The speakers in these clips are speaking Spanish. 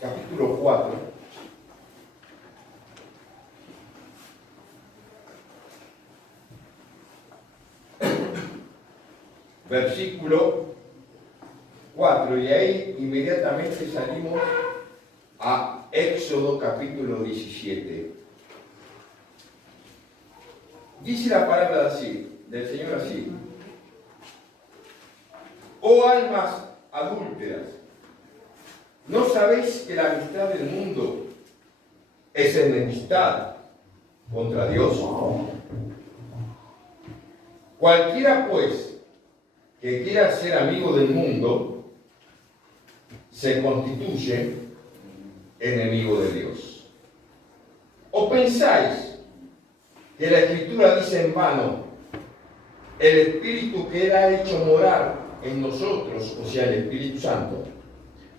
capítulo 4, versículo 4, y ahí inmediatamente salimos a Éxodo capítulo 17. Dice la palabra así, del Señor así: oh almas adúlteras, ¿no sabéis que la amistad del mundo es enemistad contra Dios? Cualquiera pues que quiera ser amigo del mundo se constituye enemigo de Dios. ¿O pensáis que la Escritura dice en vano: el Espíritu que Él ha hecho morar en nosotros, o sea, el Espíritu Santo,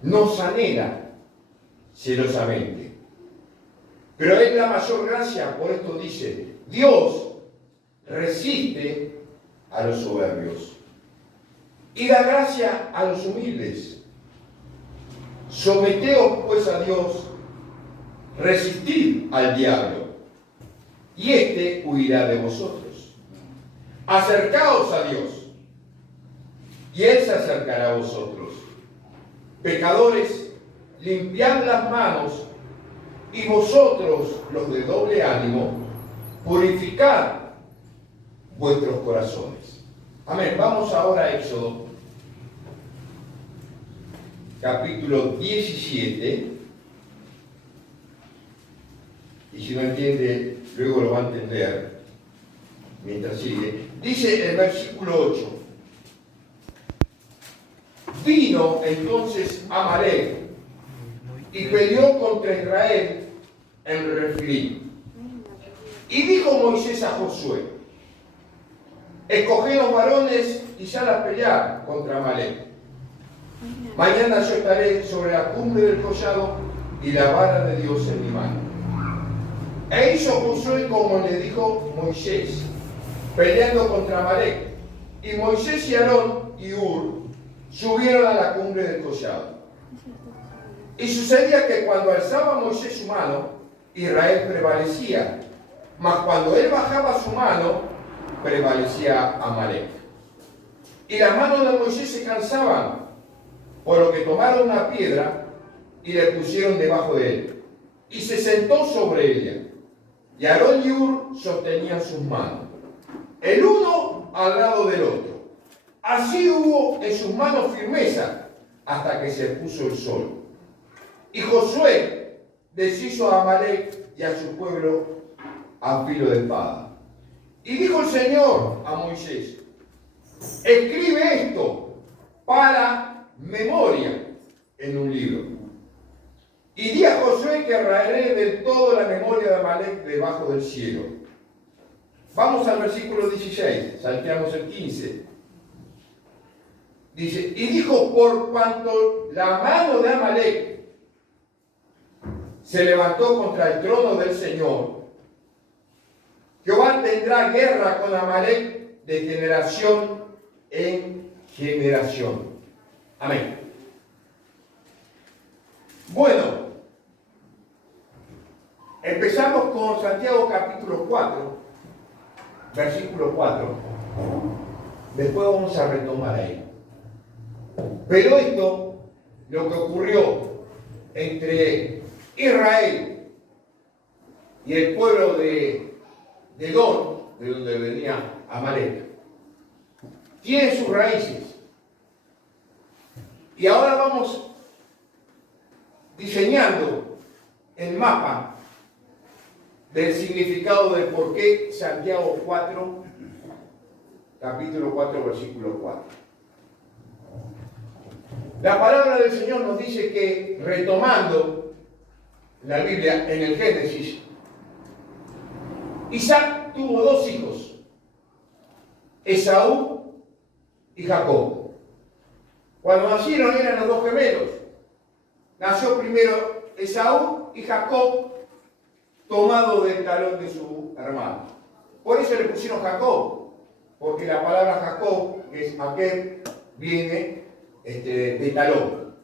nos anhela celosamente? Pero es la mayor gracia, por esto dice: Dios resiste a los soberbios y da gracia a los humildes. Someteos pues a Dios, resistid al diablo, y éste huirá de vosotros. Acercaos a Dios, y Él se acercará a vosotros. Pecadores, limpiad las manos, y vosotros, los de doble ánimo, purificad vuestros corazones. Amén. Vamos ahora a Éxodo, capítulo 17. Y si no entiende, luego lo va a entender mientras sigue. Dice el versículo 8: vino entonces Amalek y peleó contra Israel en Refidim. Y dijo Moisés a Josué: escoged los varones y sal a pelear contra Amalek. Mañana yo estaré sobre la cumbre del collado y la vara de Dios en mi mano. E hizo Josué como le dijo Moisés, peleando contra Amalek. Y Moisés y Aarón y Hur subieron a la cumbre del collado. Y sucedía que cuando alzaba Moisés su mano, Israel prevalecía, mas cuando él bajaba su mano, prevalecía Amalek. Y las manos de Moisés se cansaban, por lo que tomaron una piedra y le pusieron debajo de él, y se sentó sobre ella. Y Aarón y Hur sostenían sus manos, el uno al lado del otro. Así hubo en sus manos firmeza hasta que se puso el sol. Y Josué deshizo a Amalek y a su pueblo a filo de espada. Y dijo el Señor a Moisés: escribe esto para memoria en un libro. Y di a Josué que raeré del todo la memoria de Amalek debajo del cielo. Vamos al versículo 16, salteamos el 15. Dice: y dijo, por cuanto la mano de Amalek se levantó contra el trono del Señor, Jehová tendrá guerra con Amalek de generación en generación. Amén. Bueno, empezamos con Santiago capítulo 4, versículo 4. Después vamos a retomar ahí. Pero esto, lo que ocurrió entre Israel y el pueblo de Edom, de donde venía Amalek, tiene sus raíces. Y ahora vamos diseñando el mapa del significado del por qué Santiago 4, capítulo 4, versículo 4. La palabra del Señor nos dice que, retomando la Biblia en el Génesis, Isaac tuvo dos hijos, Esaú y Jacob. Cuando nacieron eran los dos gemelos. Nació primero Esaú y Jacob, tomado del talón de su hermano. Por eso le pusieron Jacob, porque la palabra Jacob, que es aquel, viene de talón.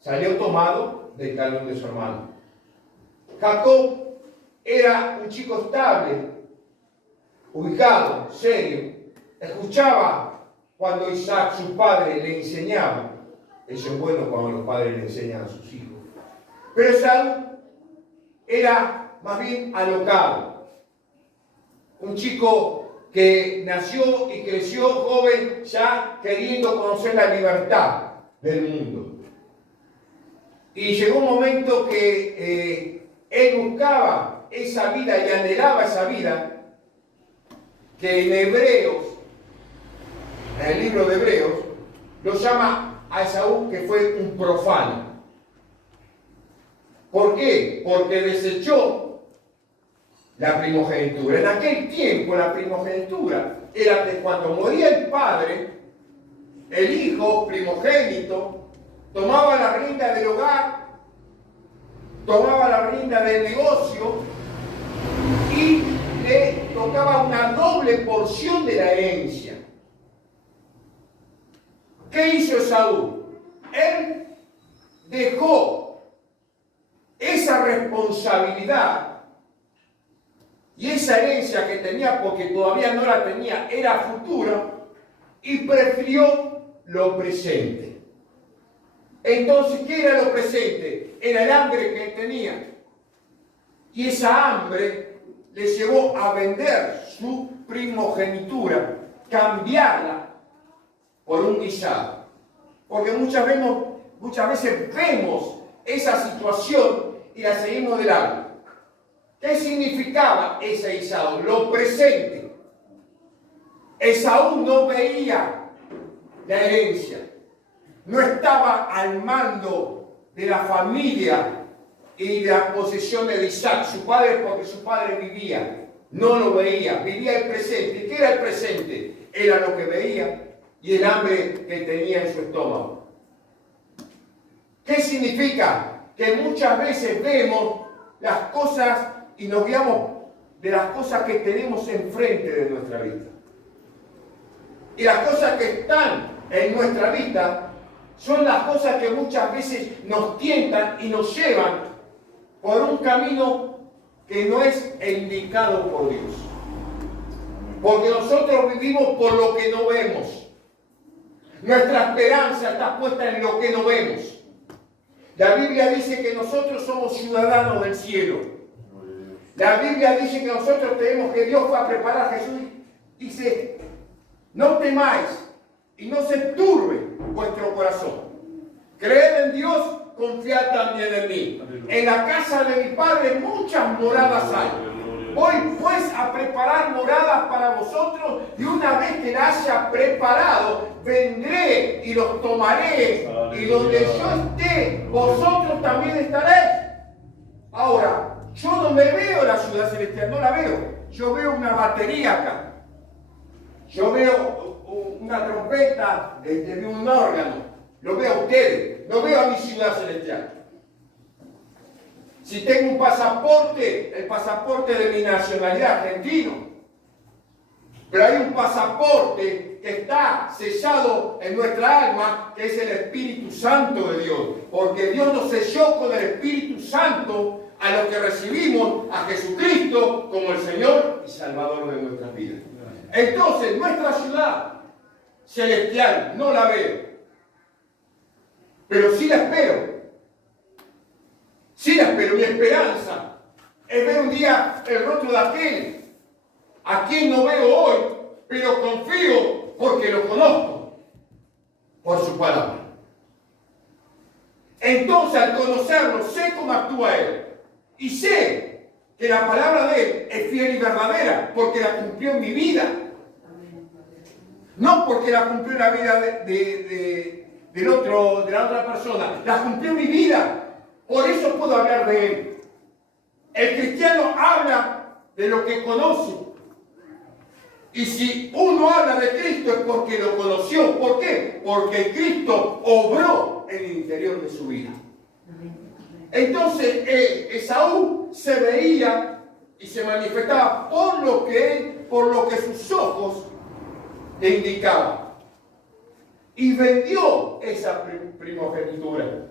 salió tomado del talón de su hermano. Jacob era un chico estable, ubicado, serio. Escuchaba cuando Isaac, su padre, le enseñaba. Eso es bueno cuando los padres le enseñan a sus hijos. Pero Esaú era más bien alocado. Un chico que nació y creció joven ya queriendo conocer la libertad del mundo. Y llegó un momento que él buscaba esa vida y anhelaba esa vida, que en Hebreos, en el libro de Hebreos, lo llama a Esaú que fue un profano. ¿Por qué? Porque desechó la primogenitura. En aquel tiempo la primogenitura era que cuando moría el padre, el hijo primogénito tomaba la rienda del hogar, tomaba la rienda del negocio y le tocaba una doble porción de la herencia. ¿Qué hizo Esaú? Él dejó esa responsabilidad y esa herencia que tenía, porque todavía no la tenía, era futura, y prefirió lo presente. Entonces, ¿qué era lo presente? Era el hambre que él tenía. Y esa hambre le llevó a vender su primogenitura, cambiarla por un guisado. Porque muchas veces vemos esa situación y la seguimos de largo. ¿Qué significaba ese guisado? Lo presente. Esaú no veía la herencia. No estaba al mando de la familia y de la posesión de Isaac, su padre, porque su padre vivía. No lo veía, vivía el presente. ¿Qué era el presente? Era lo que veía y el hambre que tenía en su estómago. ¿Qué significa? Que muchas veces vemos las cosas y nos guiamos de las cosas que tenemos enfrente de nuestra vista. Y las cosas que están en nuestra vista son las cosas que muchas veces nos tientan y nos llevan por un camino que no es el indicado por Dios. Porque nosotros vivimos por lo que no vemos. Nuestra esperanza está puesta en lo que no vemos. La Biblia dice que nosotros somos ciudadanos del cielo. La Biblia dice que nosotros tenemos que Dios va a preparar a Jesús. Dice, no temáis y no se turbe vuestro corazón. Creed en Dios, confiad también en mí. En la casa de mi Padre muchas moradas hay. Voy pues a preparar moradas para vosotros, y una vez que las haya preparado, vendré y los tomaré, y donde yo esté, vosotros también estaréis. Ahora, yo no me veo la ciudad celestial, no la veo. Yo veo una batería acá. Yo veo una trompeta, veo un órgano. Lo veo a ustedes, no veo a mi ciudad celestial. Si tengo un pasaporte, el pasaporte de mi nacionalidad, argentino. Pero hay un pasaporte que está sellado en nuestra alma, que es el Espíritu Santo de Dios. Porque Dios nos selló con el Espíritu Santo a los que recibimos a Jesucristo como el Señor y Salvador de nuestras vidas. Entonces, nuestra ciudad celestial no la veo, pero sí la espero. Sí la espero. Mi esperanza es ver un día el rostro de aquel a quien no veo hoy, pero confío porque lo conozco por su palabra. Entonces, al conocerlo, sé cómo actúa Él. Y sé que la palabra de Él es fiel y verdadera porque la cumplió en mi vida. No porque la cumplió en la vida de la otra persona. La cumplió en mi vida. Por eso puedo hablar de Él. El cristiano habla de lo que conoce. Y si uno habla de Cristo es porque lo conoció. ¿Por qué? Porque Cristo obró en el interior de su vida. Entonces Esaú se veía y se manifestaba por lo que sus ojos le indicaban. Y vendió esa primogenitura.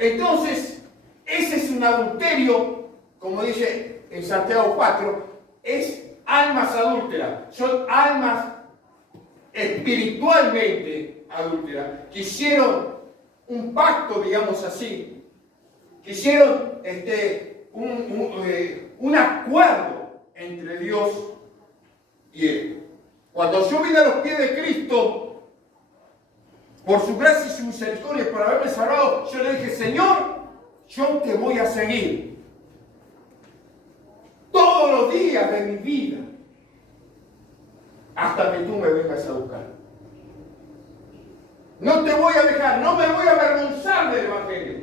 Entonces, ese es un adulterio, como dice en Santiago 4, es almas adúlteras, son almas espiritualmente adúlteras, que hicieron un pacto, digamos así, que hicieron un acuerdo entre Dios y él. Cuando yo vine a los pies de Cristo, por su gracia y su misericordia, por haberme salvado, yo le dije, Señor, yo te voy a seguir todos los días de mi vida, hasta que tú me vengas a buscar. No te voy a dejar, no me voy a avergonzar del Evangelio.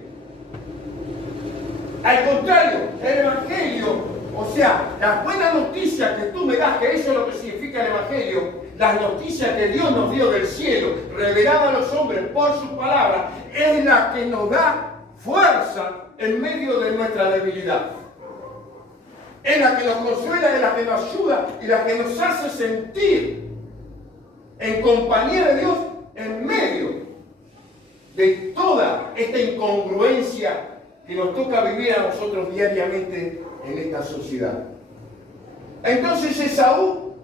Al contrario, el Evangelio, o sea, las buenas noticias que tú me das, que eso es lo que significa el Evangelio, las noticias que Dios nos dio del cielo, revelada a los hombres por su palabra, es la que nos da fuerza en medio de nuestra debilidad. Es la que nos consuela, es la que nos ayuda y la que nos hace sentir en compañía de Dios en medio de toda esta incongruencia que nos toca vivir a nosotros diariamente en esta sociedad. Entonces Esaú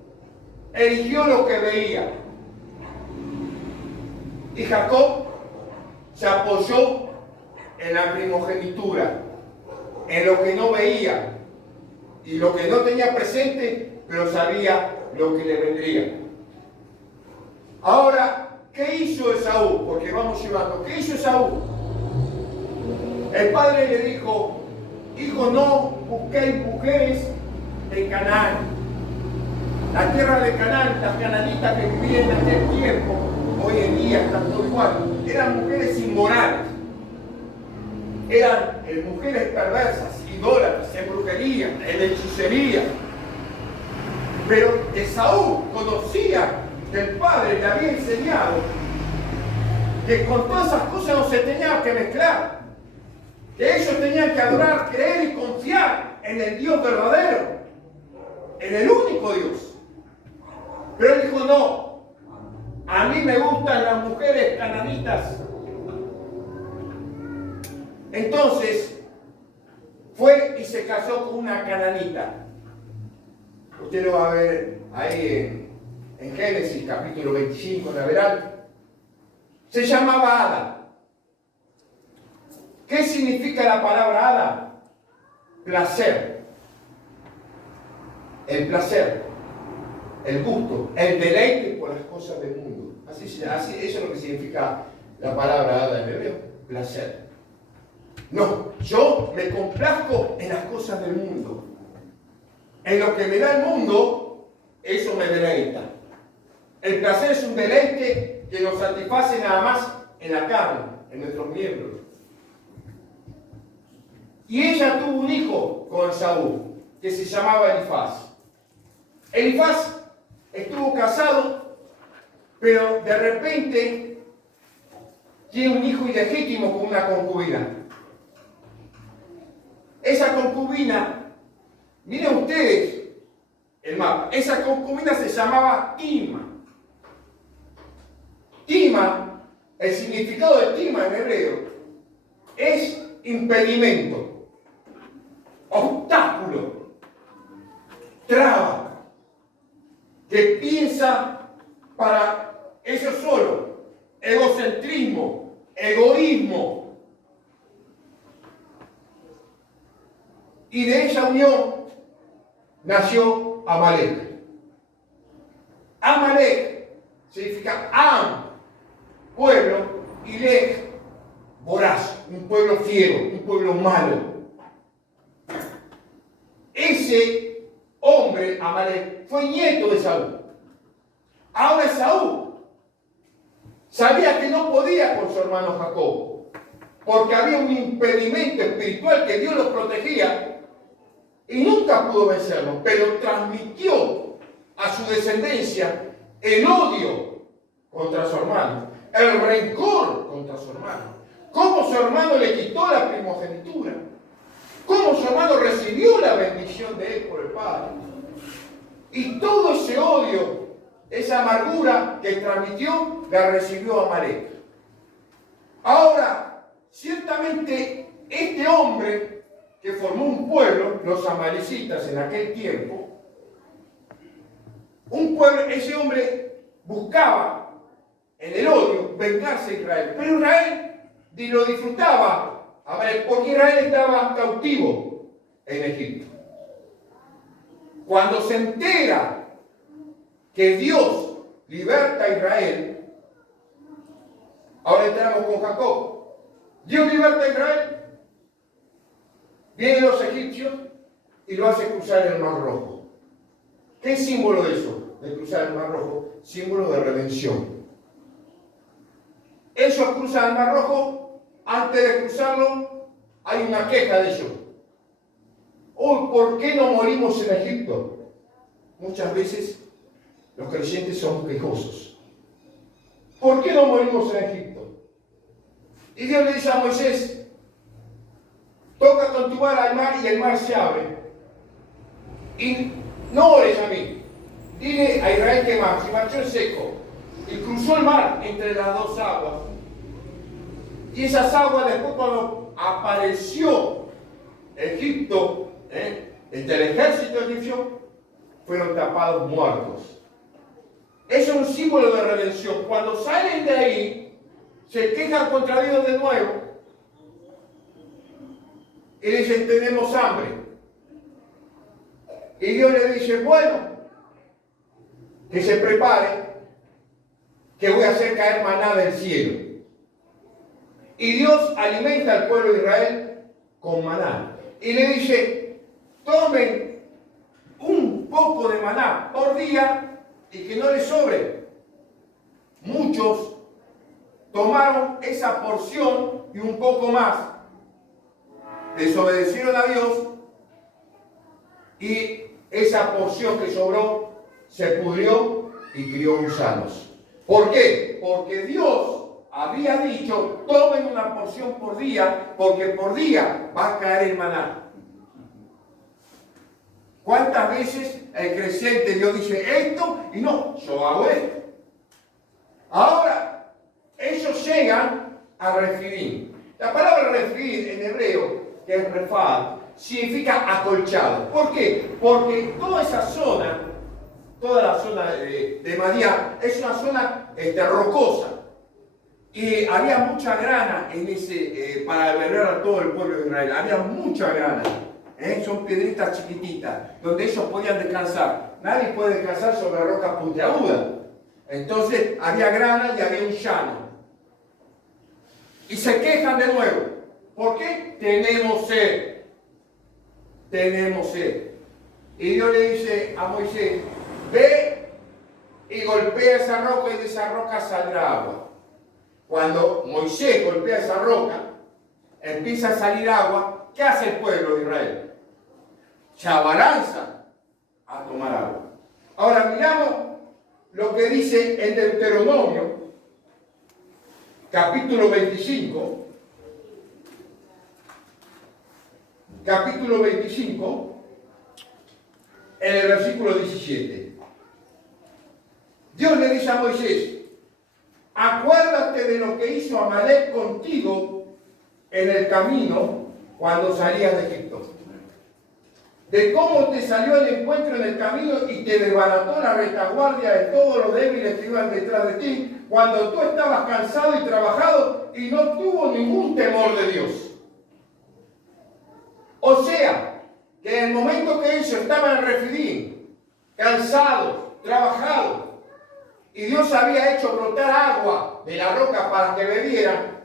eligió lo que veía y Jacob se apoyó en la primogenitura, en lo que no veía y lo que no tenía presente, pero sabía lo que le vendría. Ahora, ¿qué hizo Esaú? Porque vamos llevando. ¿Qué hizo Esaú? El padre le dijo, hijo, no busquéis mujeres de Canaán. La tierra de Canaán, las cananitas que vivían en aquel tiempo, hoy en día están todo igual, eran mujeres inmorales. Eran mujeres perversas, idólatras, en brujería, en hechicería. Pero Esaú conocía que el padre le había enseñado que con todas esas cosas no se tenían que mezclar, que ellos tenían que adorar, creer y confiar en el Dios verdadero, en el único Dios. Pero él dijo, no, a mí me gustan las mujeres cananitas. Entonces fue y se casó con una cananita. Usted lo va a ver ahí en Génesis capítulo 25, la verán. Se llamaba Ada. ¿Qué significa la palabra Ada? Placer. El placer, el gusto, el deleite por las cosas del mundo. Así, eso es lo que significa la palabra Ada en hebreo, placer. No, yo me complazco en las cosas del mundo. En lo que me da el mundo, eso me deleita. El placer es un deleite que nos satisface nada más en la carne, en nuestros miembros. Y ella tuvo un hijo con Esaú, que se llamaba Elifaz. Elifaz estuvo casado, pero de repente tiene un hijo ilegítimo con una concubina. Esa concubina, miren ustedes el mapa, esa concubina se llamaba Tima. Tima, el significado de Tima en hebreo, es impedimento, obstáculo, traba, que piensa para eso solo, egocentrismo, egoísmo. Y de esa unión nació Amalek. Amalek significa Am, pueblo, y Lej, voraz, un pueblo fiero, un pueblo malo. Ese hombre, Amalek, fue nieto de Saúl. Ahora Saúl sabía que no podía con su hermano Jacob, porque había un impedimento espiritual que Dios los protegía y nunca pudo vencerlo, pero transmitió a su descendencia el odio contra su hermano, el rencor contra su hermano. Cómo su hermano le quitó la primogenitura, cómo su hermano recibió la bendición de él por el Padre. Y todo ese odio, esa amargura que transmitió, la recibió Amalek. Ahora, ciertamente justamente este hombre que formó un pueblo, los amalecitas en aquel tiempo, un pueblo, ese hombre buscaba en el odio vengarse a Israel, pero Israel lo disfrutaba, porque Israel estaba cautivo en Egipto. Cuando se entera que Dios liberta a Israel, ahora entramos con Jacob. Dios liberta a Israel, vienen los egipcios y lo hace cruzar el Mar Rojo. ¿Qué símbolo de eso? De cruzar el Mar Rojo, símbolo de redención. Ellos cruzan el Mar Rojo, antes de cruzarlo hay una queja de ellos. Hoy, ¿por qué no morimos en Egipto? Muchas veces los creyentes son quejosos. ¿Por qué no morimos en Egipto? Y Dios le dice a Moisés, toca con tu vara al mar y el mar se abre. Y no ores a mí. Dile a Israel que se marchó en seco y cruzó el mar entre las dos aguas. Y esas aguas después cuando apareció Egipto, entre el ejército egipcio, fueron tapados muertos. Eso es un símbolo de redención. Cuando salen de ahí, se quejan contra Dios de nuevo y dicen, tenemos hambre. Y Dios le dice, bueno, que se prepare, que voy a hacer caer maná del cielo. Y Dios alimenta al pueblo de Israel con maná. Y le dice, tomen un poco de maná por día y que no les sobre. Muchos tomaron esa porción y un poco más. Desobedecieron a Dios y esa porción que sobró se pudrió y crió gusanos. ¿Por qué? Porque Dios había dicho, tomen una porción por día, porque por día va a caer el maná. ¿Cuántas veces el creyente Dios dice esto y no, yo hago esto? Ahora, ellos llegan a Refidim. La palabra Refidim en hebreo, que es refad, significa acolchado. ¿Por qué? Porque toda esa zona, toda la zona de Madián, es una zona rocosa. Y había mucha grana en para albergar a todo el pueblo de Israel. Había mucha grana. Son piedritas chiquititas, donde ellos podían descansar. Nadie puede descansar sobre rocas puntiagudas. Entonces había grana y había un llano. Y se quejan de nuevo. ¿Por qué? Tenemos sed. Tenemos sed. Y Dios le dice a Moisés, ve y golpea esa roca y de esa roca saldrá agua. Cuando Moisés golpea esa roca, empieza a salir agua. ¿Qué hace el pueblo de Israel? Se abalanza a tomar agua. Ahora miramos lo que dice en Deuteronomio, capítulo 25. Capítulo 25, en el versículo 17. Dios le dice a Moisés, acuérdate de lo que hizo Amalek contigo en el camino cuando salías de Egipto. De cómo te salió el encuentro en el camino y te desbarató la retaguardia de todos los débiles que iban detrás de ti, cuando tú estabas cansado y trabajado y no tuvo ningún temor de Dios. O sea, que en el momento que ellos estaban en Refidim, cansados, trabajados, y Dios había hecho brotar agua de la roca para que bebieran,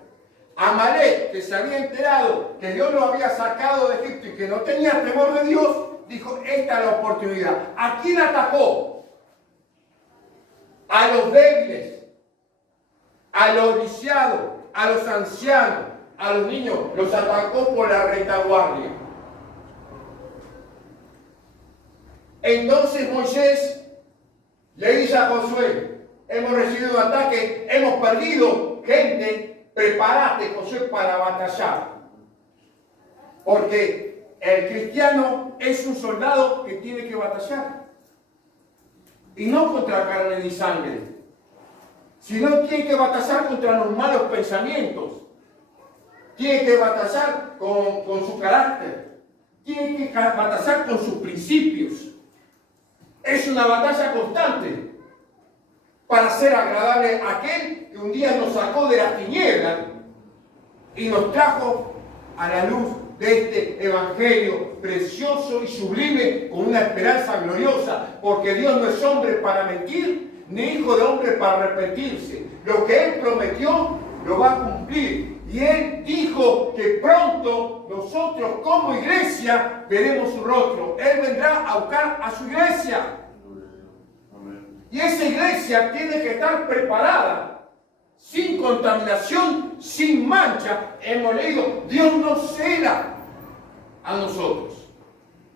Amalek, que se había enterado que Dios lo había sacado de Egipto y que no tenía temor de Dios, dijo, esta es la oportunidad. ¿A quién atacó? A los débiles, a los lisiados, a los ancianos, a los niños. Los atacó por la retaguardia. Entonces Moisés le dice a Josué, hemos recibido un ataque, hemos perdido gente, prepárate, Josué, para batallar. Porque el cristiano es un soldado que tiene que batallar. Y no contra carne ni sangre, sino tiene que batallar contra los malos pensamientos. tiene que batallar con su carácter, tiene que batallar con sus principios. Es una batalla constante para ser agradable a aquel que un día nos sacó de la tiniebla y nos trajo a la luz de este evangelio precioso y sublime con una esperanza gloriosa, porque Dios no es hombre para mentir, ni hijo de hombre para arrepentirse. Lo que Él prometió lo va a cumplir. Y Él dijo que pronto nosotros como iglesia veremos su rostro. Él vendrá a buscar a su iglesia. Y esa iglesia tiene que estar preparada, sin contaminación, sin mancha. Hemos leído, Dios nos cela a nosotros.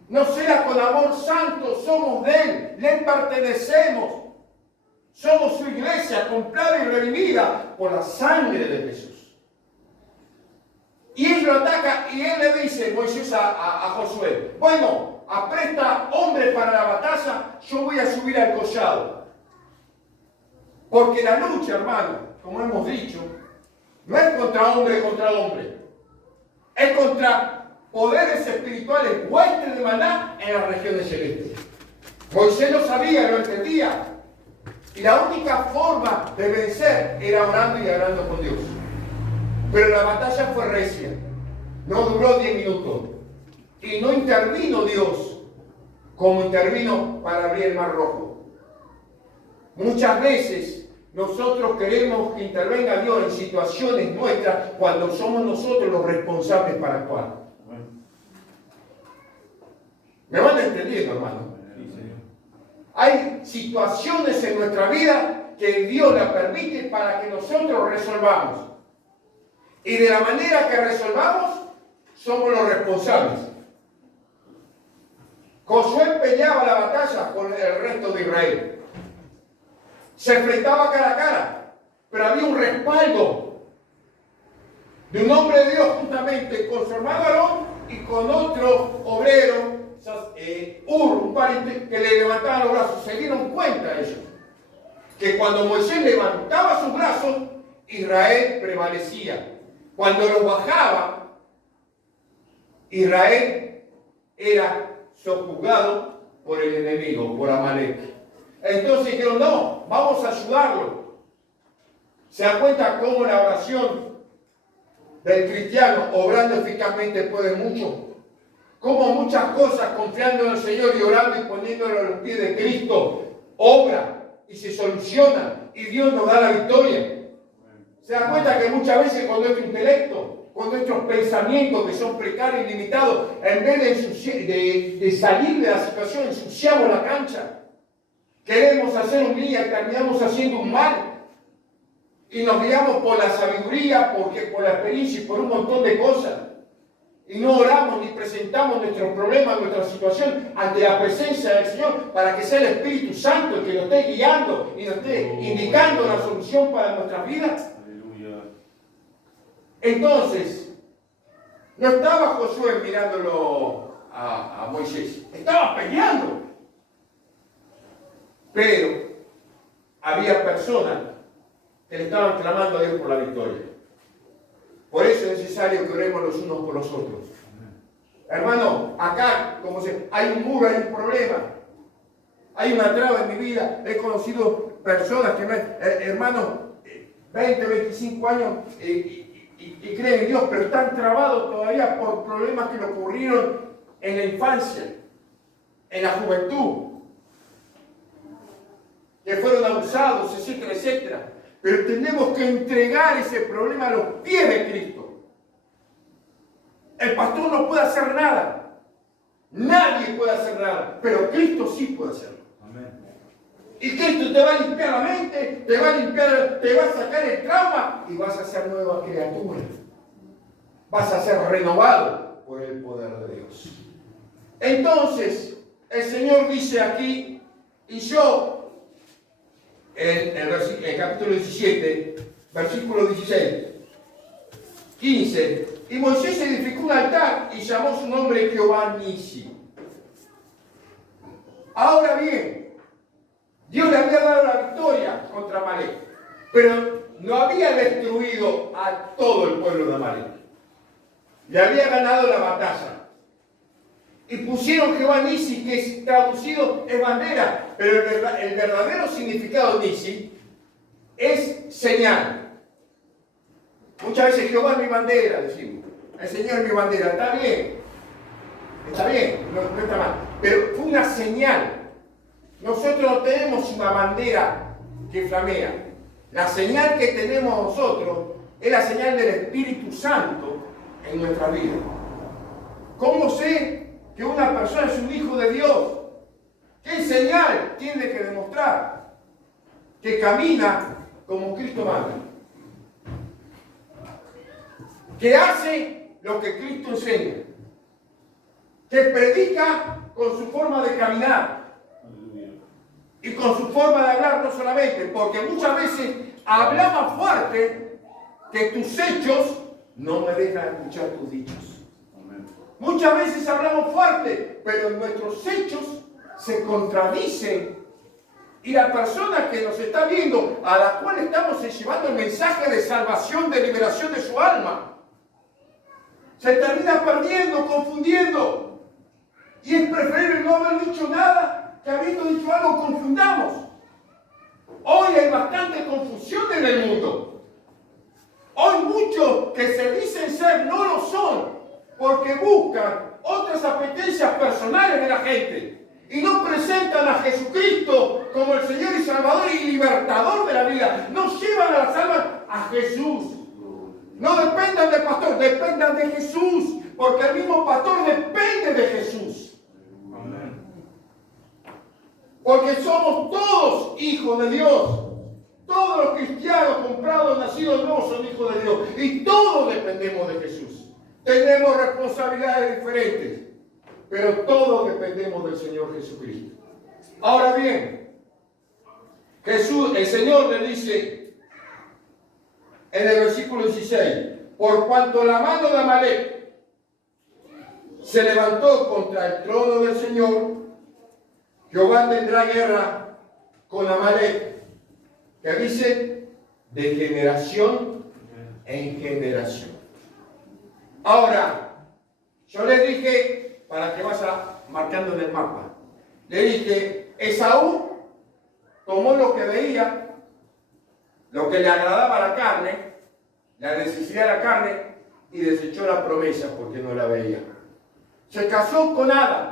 Nos cela con amor santo, somos de Él, le pertenecemos. Somos su iglesia, comprada y redimida por la sangre de Jesús. Y Él lo ataca y Él le dice, Moisés a Josué, bueno, apresta hombres para la batalla, yo voy a subir al collado. Porque la lucha, hermano, como hemos dicho, no es contra hombre, es contra poderes espirituales, huestes de maldad en las regiones celestes. Moisés lo sabía, lo entendía. Y la única forma de vencer era orando y hablando con Dios. Pero la batalla fue recia. No duró 10 minutos. Y no intervino Dios como intervino para abrir el Mar Rojo. Muchas veces nosotros queremos que intervenga Dios en situaciones nuestras cuando somos nosotros los responsables para actuar. ¿Me van entendiendo, hermano? Hay situaciones en nuestra vida que Dios la permite para que nosotros resolvamos. Y de la manera que resolvamos, somos los responsables. Josué peleaba la batalla con el resto de Israel. Se enfrentaba cara a cara, pero había un respaldo de un hombre de Dios juntamente con su hermano Aarón y con otro obrero, un pariente, que le levantaban los brazos. Se dieron cuenta ellos que cuando Moisés levantaba sus brazos, Israel prevalecía. Cuando los bajaba, Israel era sojuzgado por el enemigo, por Amalek. Entonces dijeron, no, vamos a ayudarlo. Se da cuenta cómo la oración del cristiano, obrando eficazmente, puede mucho. Cómo muchas cosas, confiando en el Señor y orando y poniéndolo a los pies de Cristo, obra y se soluciona y Dios nos da la victoria. Se da cuenta que muchas veces con nuestro intelecto, con nuestros pensamientos que son precarios y limitados, en vez de salir de la situación, ensuciamos la cancha. Queremos hacer un día y terminamos haciendo un mal. Y nos guiamos por la sabiduría, por la experiencia y por un montón de cosas. Y no oramos ni presentamos nuestros problemas, nuestra situación ante la presencia del Señor para que sea el Espíritu Santo el que nos esté guiando y nos esté indicando la solución para nuestras vidas. Entonces, no estaba Josué mirándolo a Moisés, estaba peleando. Pero había personas que le estaban clamando a Dios por la victoria. Por eso es necesario que oremos los unos por los otros. Hermano, acá, hay un muro, hay un problema. Hay una traba en mi vida. He conocido personas que hermanos, 20, 25 años y creen en Dios, pero están trabados todavía por problemas que le ocurrieron en la infancia, en la juventud, que fueron abusados, etcétera, etcétera. Pero tenemos que entregar ese problema a los pies de Cristo. El pastor no puede hacer nada. Nadie puede hacer nada. Pero Cristo sí puede hacerlo. Amén. Y Cristo te va a limpiar la mente, te va a sacar el trauma y vas a ser nueva criatura. Vas a ser renovado por el poder de Dios. Entonces, el Señor dice aquí, y yo, en el capítulo 17, versículo 16, 15, y Moisés edificó un altar y llamó su nombre Jehová Nisi. Ahora bien, Dios le había dado la victoria contra Amalek, pero no había destruido a todo el pueblo de Amalek. le había ganado la batalla. Y pusieron Jehová Nisi, que es traducido es bandera, pero el verdadero significado de Nisi es señal. Muchas veces Jehová es mi bandera, decimos. El Señor es mi bandera. Está bien, no está mal. Pero fue una señal. Nosotros no tenemos una bandera que flamea. La señal que tenemos nosotros es la señal del Espíritu Santo en nuestra vida. ¿Cómo sé que una persona es un hijo de Dios? ¿Qué señal tiene que demostrar? Que camina como Cristo manda. Que hace lo que Cristo enseña. Que predica con su forma de caminar. Y con su forma de hablar no solamente, porque muchas veces hablaba fuerte que tus hechos no me dejan escuchar tus dichos. Muchas veces hablamos fuerte, pero nuestros hechos se contradicen. Y la persona que nos está viendo, a la cual estamos llevando el mensaje de salvación, de liberación de su alma, se termina perdiendo, confundiendo. Y es preferible no haber dicho nada que habiendo dicho algo confundamos. Hoy hay bastante confusión en el mundo. Hoy muchos que se dicen ser no lo son, porque buscan otras apetencias personales de la gente y no presentan a Jesucristo como el Señor y Salvador y libertador de la vida. No llevan a las almas a Jesús. No dependan del pastor, dependan de Jesús, porque el mismo pastor depende de Jesús. Porque somos todos hijos de Dios. Todos los cristianos comprados, nacidos nuevos son hijos de Dios. Y todos dependemos de Jesús. Tenemos responsabilidades diferentes, pero todos dependemos del Señor Jesucristo. Ahora bien, el Señor le dice en el versículo 16, por cuanto la mano de Amalek se levantó contra el trono del Señor, Jehová tendrá guerra con Amalek, que dice de generación en generación. Ahora, yo les dije, para que vaya marcando en el mapa, le dije, Esaú tomó lo que veía, lo que le agradaba a la carne, la necesidad de la carne, y desechó la promesa porque no la veía. Se casó con Ada.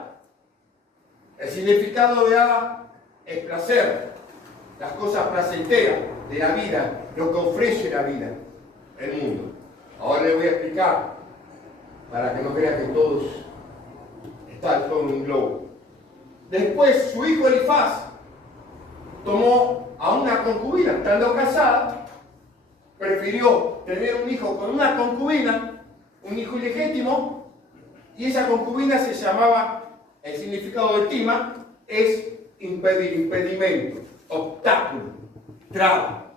El significado de Ada es placer, las cosas placenteras de la vida, lo que ofrece la vida, el mundo. Ahora les voy a explicar, para que no crean que todos están todo en un globo. Después su hijo Elifaz tomó a una concubina, estando casada, prefirió tener un hijo con una concubina, un hijo ilegítimo, y esa concubina se llamaba, el significado de tima, es impedir, impedimento, obstáculo, traba,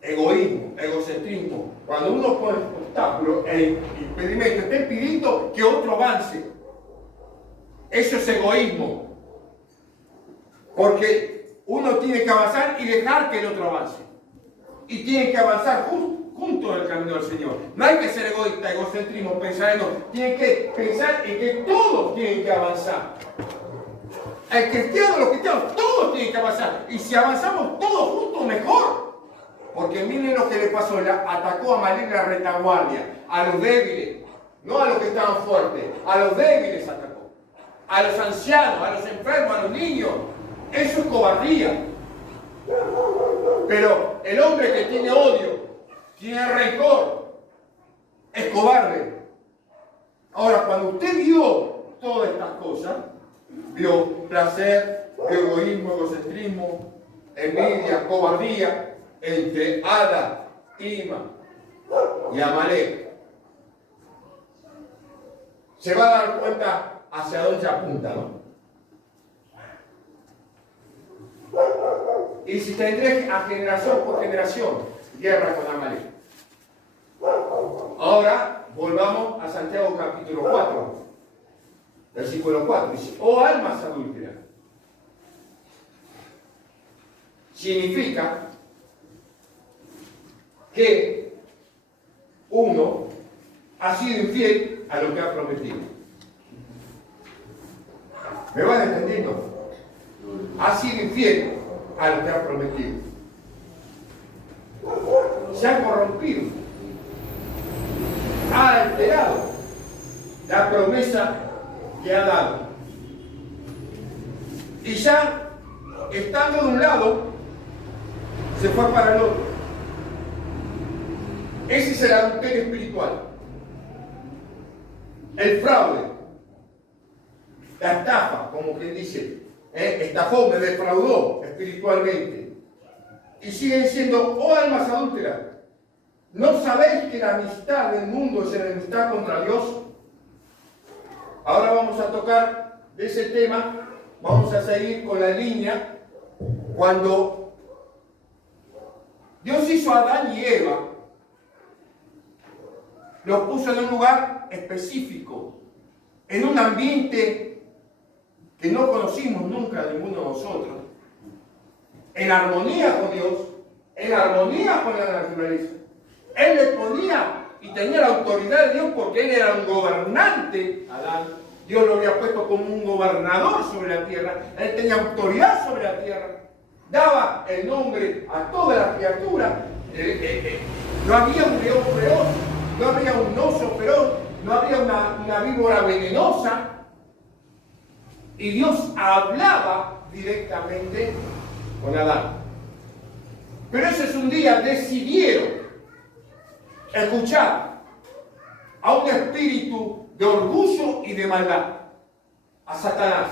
egoísmo, egocentrismo. Cuando uno pone obstáculo e impedimento, está impidiendo que otro avance. Eso es egoísmo. Porque uno tiene que avanzar y dejar que el otro avance. Y tiene que avanzar junto en el camino del Señor. No hay que ser egoísta, egocentrismo, pensar en no. Tienen que pensar en que todos tienen que avanzar. El cristiano, los cristianos, todos tienen que avanzar. Y si avanzamos todos juntos, mejor. Porque miren lo que le pasó. Atacó a Amalek la retaguardia, a los débiles, no a los que estaban fuertes, a los débiles atacó. A los ancianos, a los enfermos, a los niños. Eso es cobardía. Pero el hombre que tiene odio, tiene rencor, es cobarde. Ahora, cuando usted vio todas estas cosas, vio placer, egoísmo, egocentrismo, envidia, cobardía, entre Ada, Tima y Amalek, se va a dar cuenta hacia dónde apunta, ¿no? Y si tendré a generación por generación guerra con Amalek. Ahora volvamos a Santiago capítulo 4, versículo 4. Dice, oh almas adúlteras. Significa que uno ha sido infiel a lo que ha prometido. ¿Me van entendiendo? Ha sido infiel a lo que ha prometido. Se ha corrompido. Ha alterado la promesa que ha dado. Y ya, estando de un lado, se fue para el otro. Ese es el adulterio espiritual. El fraude. La estafa, como quien dice. Estafó, me defraudó espiritualmente. Y siguen siendo, oh almas adúlteras, ¿no sabéis que la amistad del mundo es enemistad contra Dios? Ahora vamos a tocar de ese tema, vamos a seguir con la línea. Cuando Dios hizo a Adán y Eva, los puso en un lugar específico, en un ambiente que no conocimos nunca ninguno de nosotros, en armonía con Dios, en armonía con la naturaleza. Él le ponía y tenía la autoridad de Dios porque él era un gobernante, Adán. Dios lo había puesto como un gobernador sobre la tierra. Él tenía autoridad sobre la tierra. Daba el nombre a toda la criatura. No había un león feroz, no había un oso feroz, no había una víbora venenosa. Y Dios hablaba directamente con Adán. Pero ese un día decidieron escuchar a un espíritu de orgullo y de maldad, a Satanás.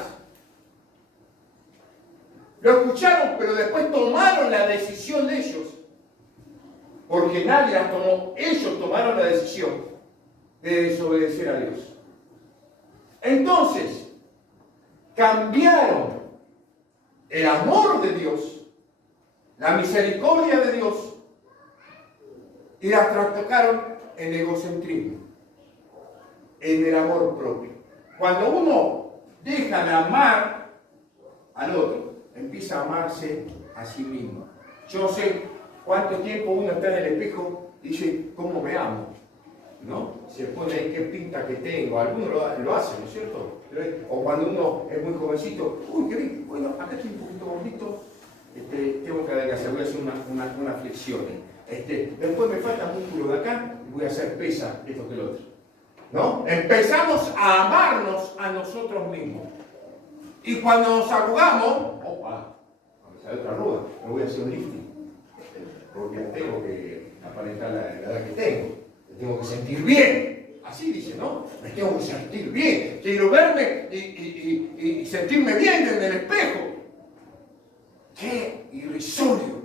Lo escucharon, pero después tomaron la decisión de ellos, porque nadie la tomó. Ellos tomaron la decisión de desobedecer a Dios. Entonces, cambiaron el amor de Dios, la misericordia de Dios, y la trastocaron en egocentrismo, en el amor propio. Cuando uno deja de amar al otro, empieza a amarse a sí mismo. Yo no sé cuánto tiempo uno está en el espejo y dice, ¿cómo me amo? ¿No? Se pone ahí qué pinta que tengo. Algunos lo hacen, ¿no es cierto? O cuando uno es muy jovencito, uy, qué bien, bueno, acá estoy un poquito gordito, tengo que adelgazar, voy a hacer una flexión. Después me falta músculo de acá y voy a hacer pesa, esto que lo otro. ¿No? Empezamos a amarnos a nosotros mismos. Y cuando nos arrugamos, opa, me sale otra arruga, me voy a hacer un lifting. Porque tengo que aparentar la edad que tengo. Me tengo que sentir bien. Así dice, ¿no? Me tengo que sentir bien. Quiero verme y sentirme bien en el espejo. ¡Qué irrisorio!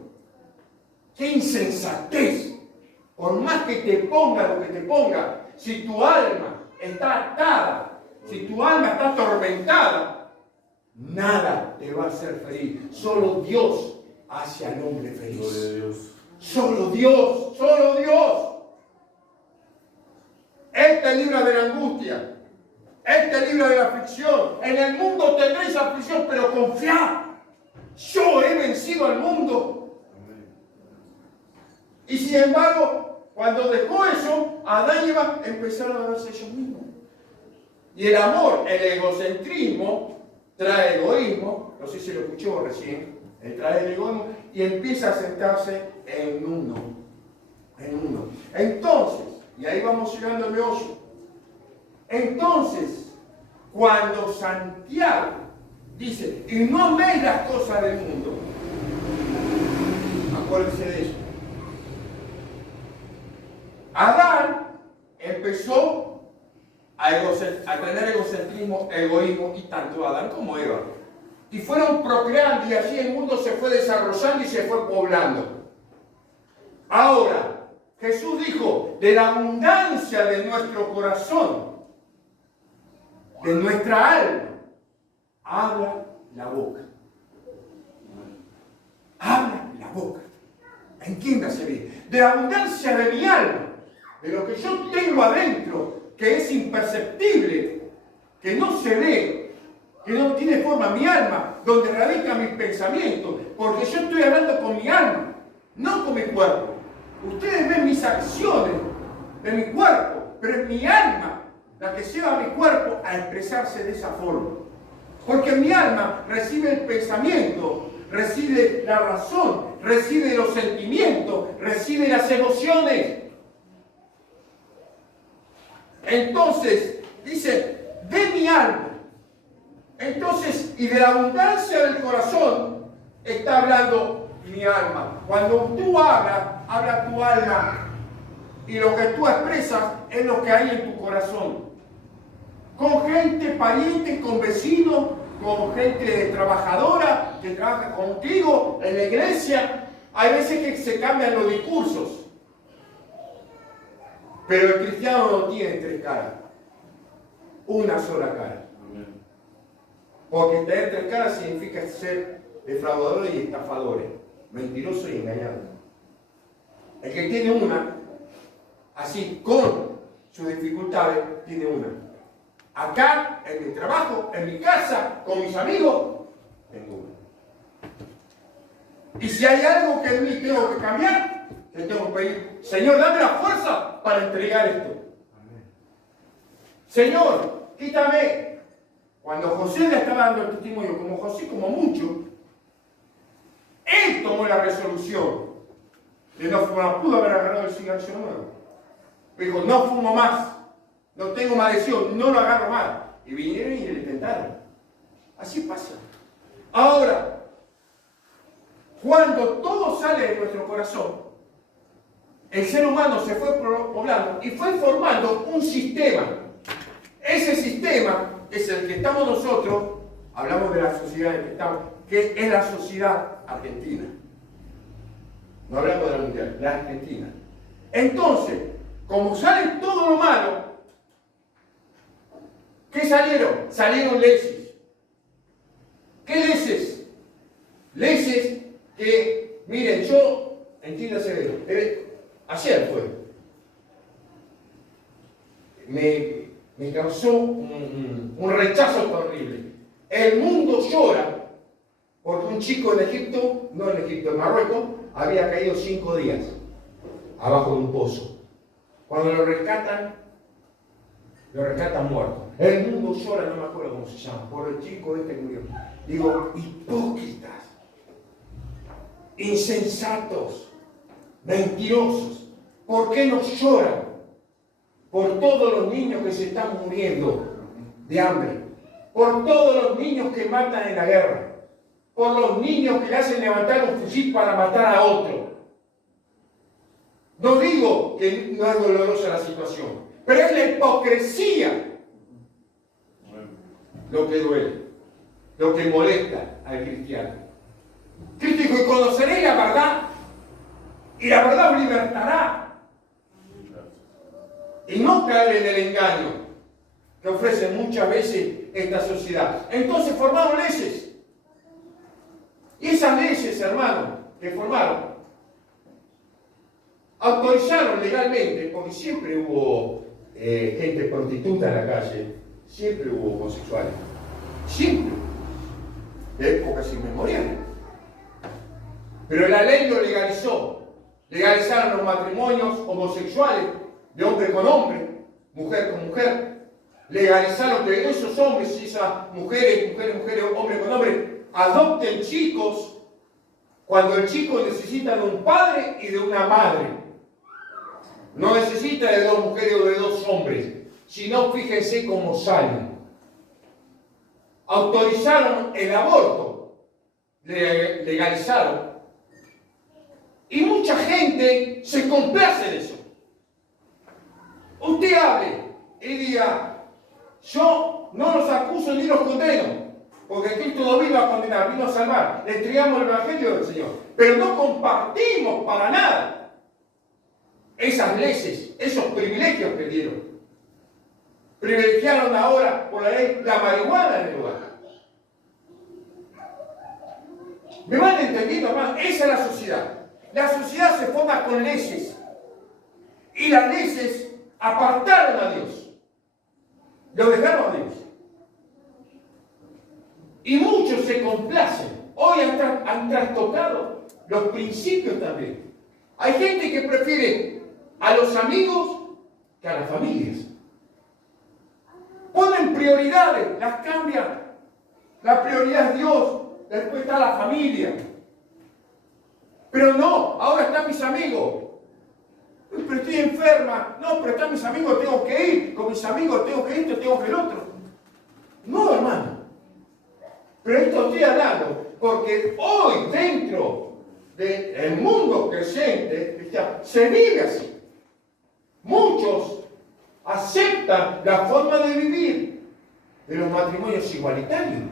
¡Qué insensatez! Por más que te ponga lo que te ponga, si tu alma está atada, si tu alma está atormentada, nada te va a hacer feliz. Solo Dios hace al hombre feliz. Solo Dios, solo Dios. Él te libra de la angustia. Él te libra de la aflicción. En el mundo tendréis aflicción, pero confiad. Yo he vencido al mundo. Y sin embargo, cuando dejó eso, Adán y Eva empezaron a verse ellos mismos. Y el amor, el egocentrismo, trae egoísmo. No sé si lo escuchó recién. Él trae el egoísmo y empieza a sentarse en uno. En uno. Entonces, y ahí vamos llegando al meollo. Entonces, cuando Santiago dice, y no améis las cosas del mundo, acuérdense de eso. Adán empezó a tener egocentrismo, egoísmo, y tanto Adán como Eva. Y fueron procreando y así el mundo se fue desarrollando y se fue poblando. Ahora, Jesús dijo, de la abundancia de nuestro corazón, de nuestra alma, habla la boca. Habla la boca. Entiéndase bien. De la abundancia de mi alma, de lo que yo tengo adentro, que es imperceptible, que no se ve, que no tiene forma, mi alma, donde radica mi pensamiento, porque yo estoy hablando con mi alma, no con mi cuerpo. Ustedes ven mis acciones de mi cuerpo, pero es mi alma la que lleva a mi cuerpo a expresarse de esa forma. Porque mi alma recibe el pensamiento, recibe la razón, recibe los sentimientos, recibe las emociones. Entonces, dice, de mi alma. Entonces, y de la abundancia del corazón, está hablando mi alma. Cuando tú habla tu alma. Y lo que tú expresas es lo que hay en tu corazón. Con gente, parientes, con vecinos, con gente trabajadora que trabaja contigo en la iglesia. Hay veces que se cambian los discursos. Pero el cristiano no tiene tres caras. Una sola cara. Porque tener tres caras significa ser defraudadores y estafadores. Mentirosos y engañados. El que tiene una, así con sus dificultades, tiene una. Acá, en mi trabajo, en mi casa, con mis amigos, tengo una. Y si hay algo que en mí tengo que cambiar, le tengo que pedir, Señor, dame la fuerza para entregar esto. Señor, quítame. Cuando José le estaba dando el testimonio, como José, como muchos, él tomó la resolución de no fumar. Pudo haber agarrado el cigarrillo nuevo. Dijo, no fumo más, no tengo más adicción, no lo agarro más. Y vinieron y le tentaron. Así pasa. Ahora, cuando todo sale de nuestro corazón, el ser humano se fue poblando y fue formando un sistema. Ese sistema es el que estamos nosotros, hablamos de la sociedad en que estamos, que es la sociedad argentina. No hablamos de la mundial, la argentina. Entonces, como sale todo lo malo, ¿qué salieron? Salieron leyes. ¿Qué leyes? Leyes que, miren, yo, entiéndase, ayer fue, me causó un rechazo terrible. El mundo llora porque un chico en Egipto, no en Egipto, en Marruecos, había caído 5 días abajo de un pozo. Cuando lo rescatan muerto. El mundo llora, no me acuerdo cómo se llama, por el chico este que murió. Digo, hipócritas, insensatos, mentirosos. ¿Por qué no lloran? Por todos los niños que se están muriendo de hambre, por todos los niños que matan en la guerra, por los niños que le hacen levantar un fusil para matar a otro. No digo que no es dolorosa la situación, pero es la hipocresía lo que duele, lo que molesta al cristiano. Cristo dijo, y conoceréis la verdad, y la verdad os libertará. Y no caer en el engaño que ofrece muchas veces esta sociedad. Entonces formaron leyes. Y esas leyes, hermanos, que formaron, autorizaron legalmente, porque siempre hubo gente prostituta en la calle, siempre hubo homosexuales, siempre, de épocas inmemoriales. Pero la ley lo legalizó. Legalizaron los matrimonios homosexuales, de hombre con hombre, mujer con mujer. Legalizaron que esos hombres y esas mujeres, hombre con hombre, adopten chicos cuando el chico necesita de un padre y de una madre. No necesita de 2 mujeres o de 2 hombres, sino fíjense cómo salen. Autorizaron el aborto, legalizaron. Y mucha gente se complace de eso. Usted hable y diga, yo no los acuso ni los condeno, porque Cristo no vino a condenar, vino a salvar. Le entregamos el Evangelio del Señor, pero no compartimos para nada esas leyes, esos privilegios que dieron. Privilegiaron ahora por la ley la marihuana en el lugar. ¿Me van entendiendo, hermano? Esa es la sociedad. La sociedad se forma con leyes. Y las leyes apartaron a Dios. Lo dejaron a Dios. Y muchos se complacen. Hoy han trastocado los principios también. Hay gente que prefiere a los amigos que a las familias. Ponen prioridades, las cambian. La prioridad es Dios, después está la familia. Pero no, ahora están mis amigos. Pero estoy enferma. No, pero están mis amigos, tengo que ir. Con mis amigos tengo que esto, tengo que el otro. No, hermano. Pero esto estoy hablando porque hoy dentro del mundo creciente cristiano se vive así. Muchos aceptan la forma de vivir de los matrimonios igualitarios.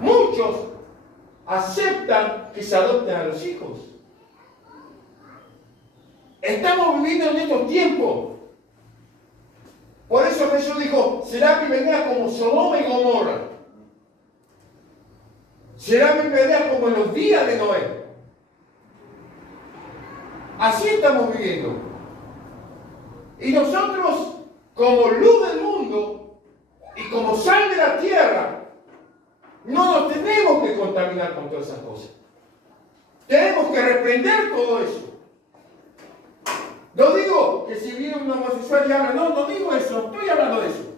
Muchos aceptan que se adopten a los hijos. Estamos viviendo en estos tiempos. Por eso Jesús dijo, será mi venida como Sodoma y Gomorra. Será mi venida como en los días de Noé. Así estamos viviendo. Y nosotros, como luz del mundo y como sal de la tierra, no nos tenemos que contaminar con todas esas cosas. Tenemos que reprender todo eso. No digo que si viene un homosexual y habla, no digo eso, no estoy hablando de eso.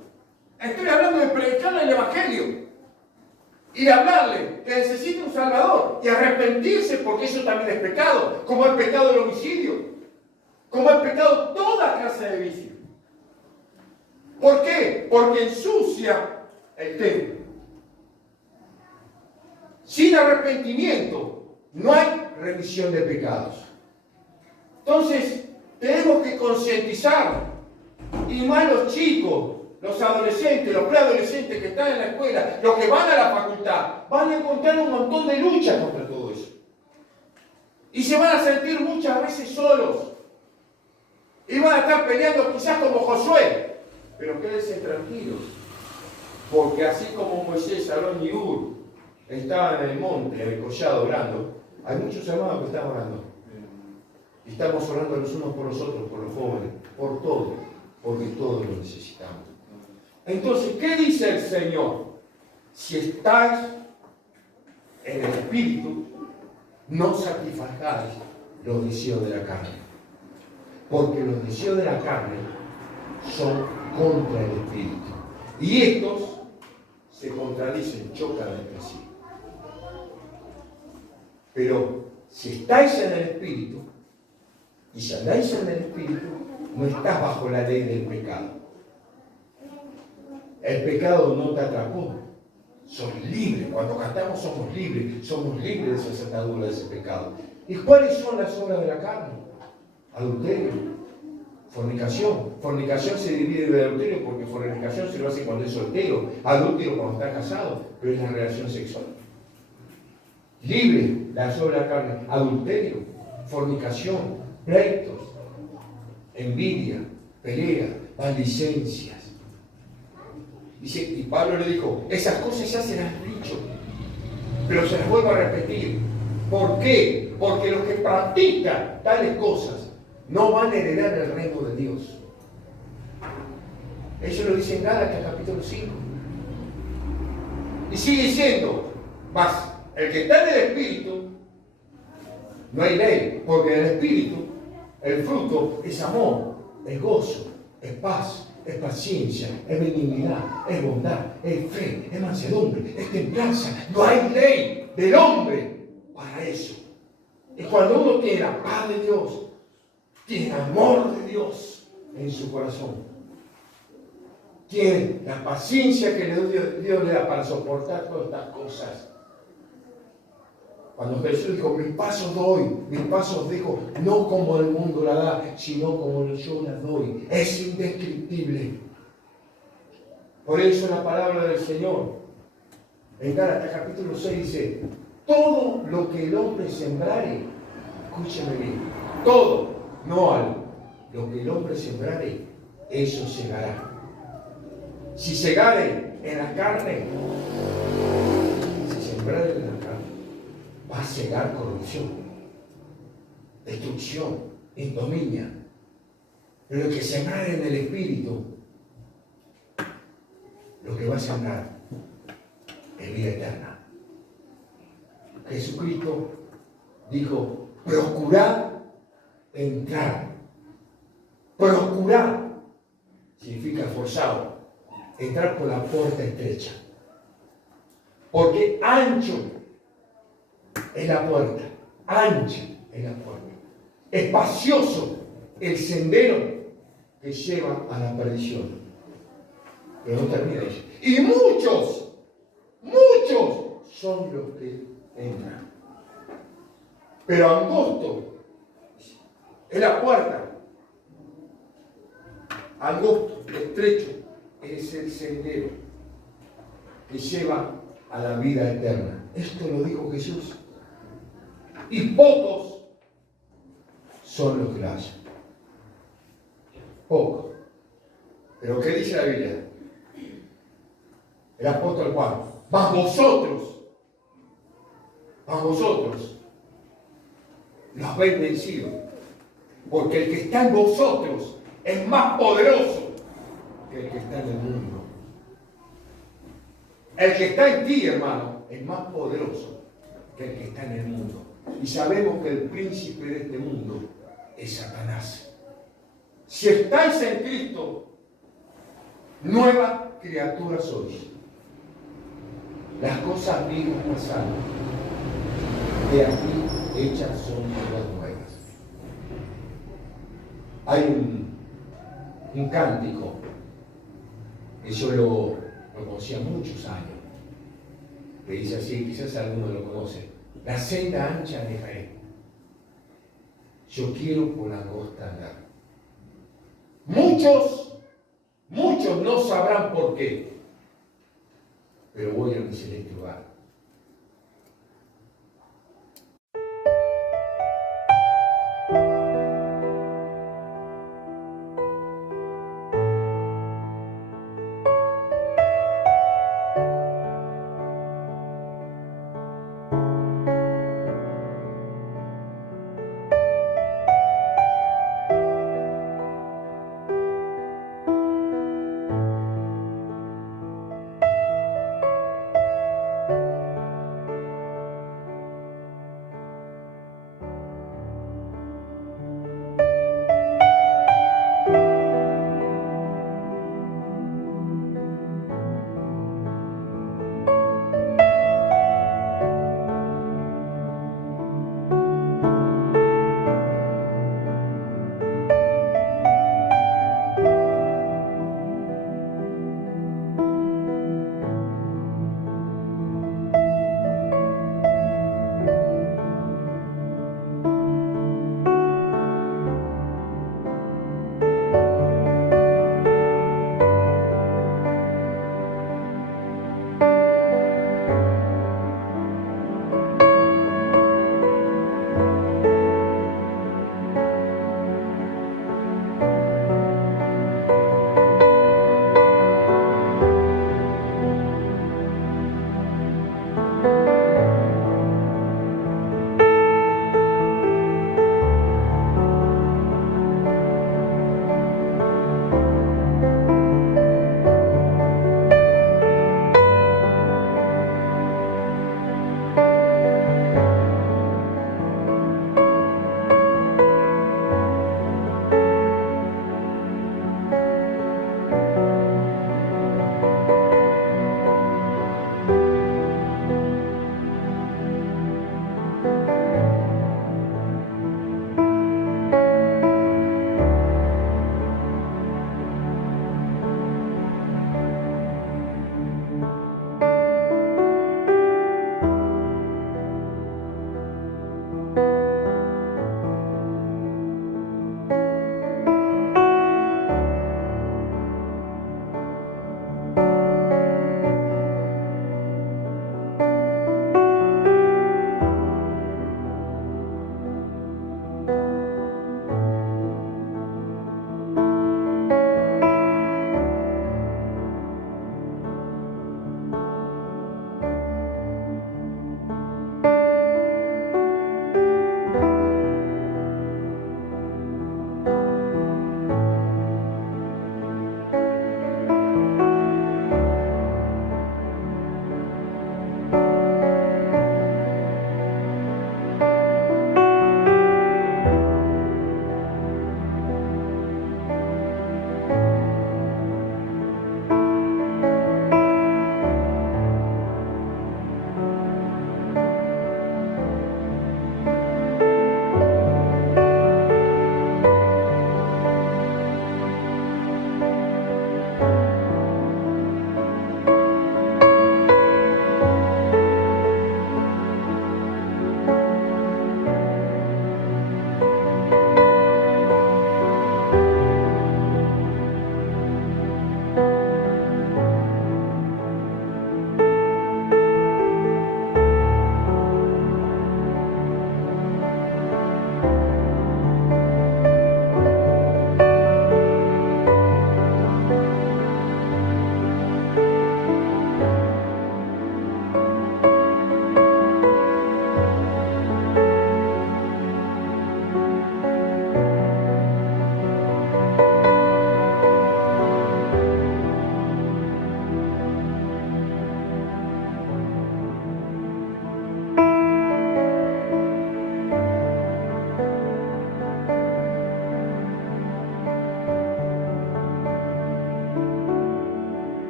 Estoy hablando de predicarle el Evangelio y de hablarle que necesita un Salvador y arrepentirse, porque eso también es pecado, como el pecado del homicidio, como el pecado toda clase de vicio. ¿Por qué? Porque ensucia el templo. Sin arrepentimiento no hay remisión de pecados. Entonces, tenemos que concientizar, y más los chicos, los adolescentes, los preadolescentes que están en la escuela, los que van a la facultad, van a encontrar un montón de lucha contra todo eso. Y se van a sentir muchas veces solos. Y van a estar peleando quizás como Josué. Pero quédense tranquilos, porque así como Moisés, Aarón y Hur estaban en el monte, en el collado orando, hay muchos hermanos que están orando. Y estamos orando los unos por los otros, por los jóvenes, por todo, porque todos lo necesitamos. Entonces, ¿qué dice el Señor? Si estáis en el Espíritu, no satisfagáis los deseos de la carne. Porque los deseos de la carne son contra el Espíritu. Y estos se contradicen, chocan entre sí. Pero si estáis en el Espíritu, y si andáis en el Espíritu, no estás bajo la ley del pecado. El pecado no te atrapó. Sos libre. Cuando cantamos somos libres. Somos libres de esa atadura, de ese pecado. ¿Y cuáles son las obras de la carne? Adulterio, fornicación. Fornicación se divide de adulterio porque fornicación se lo hace cuando es soltero. Adulterio cuando está casado, pero es la relación sexual. Libre, las obras de la carne. Adulterio, fornicación, pleitos, envidia, pelea, maldicencias. Dice, y Pablo le dijo, esas cosas ya se las he dicho, pero se las vuelvo a repetir. ¿Por qué? Porque los que practican tales cosas no van a heredar el reino de Dios. Eso lo dice en Gálatas capítulo 5. Y sigue diciendo, más, el que está en el Espíritu, no hay ley, porque en el Espíritu el fruto es amor, es gozo, es paz, es paciencia, es benignidad, es bondad, es fe, es mansedumbre, es templanza. No hay ley del hombre para eso. Y cuando uno tiene la paz de Dios, tiene el amor de Dios en su corazón, tiene la paciencia que Dios le da para soportar todas estas cosas. Cuando Jesús dijo, mis pasos doy, mis pasos dijo, no como el mundo la da, sino como yo la doy. Es indescriptible. Por eso la palabra del Señor, en Gálatas capítulo 6 dice, todo lo que el hombre sembrare, escúcheme bien, todo, no algo, lo que el hombre sembrare, eso segará. Si segare en la carne, si sembrare en la carne, va a cegar corrupción, destrucción, ignominia. Pero el que sembrar en el Espíritu, lo que va a sembrar es vida eterna. Jesucristo dijo, procurad entrar Procurar significa forzado, entrar por la puerta estrecha. Porque ancho es la puerta, ancha es la puerta. Espacioso el sendero que lleva a la perdición. Pero no termina ahí. Y muchos son los que entran. Pero angosto es la puerta. Angosto, estrecho, es el sendero que lleva a la vida eterna. Esto lo dijo Jesús. Y pocos son los que la hallan. Pocos. Pero ¿qué dice la Biblia? El apóstol Juan. Mas vosotros los habéis vencido. Porque el que está en vosotros es más poderoso que el que está en el mundo. El que está en ti, hermano, es más poderoso que el que está en el mundo. Y sabemos que el príncipe de este mundo es Satanás. Si estáis en Cristo, nueva criatura sois. Las cosas viejas pasaron, de aquí hechas son todas nuevas. Hay un cántico que yo lo conocía muchos años, que dice así, quizás alguno lo conoce: la senda ancha dejaré, yo quiero por la angosta andar. Muchos no sabrán por qué, pero voy a mi celeste hogar.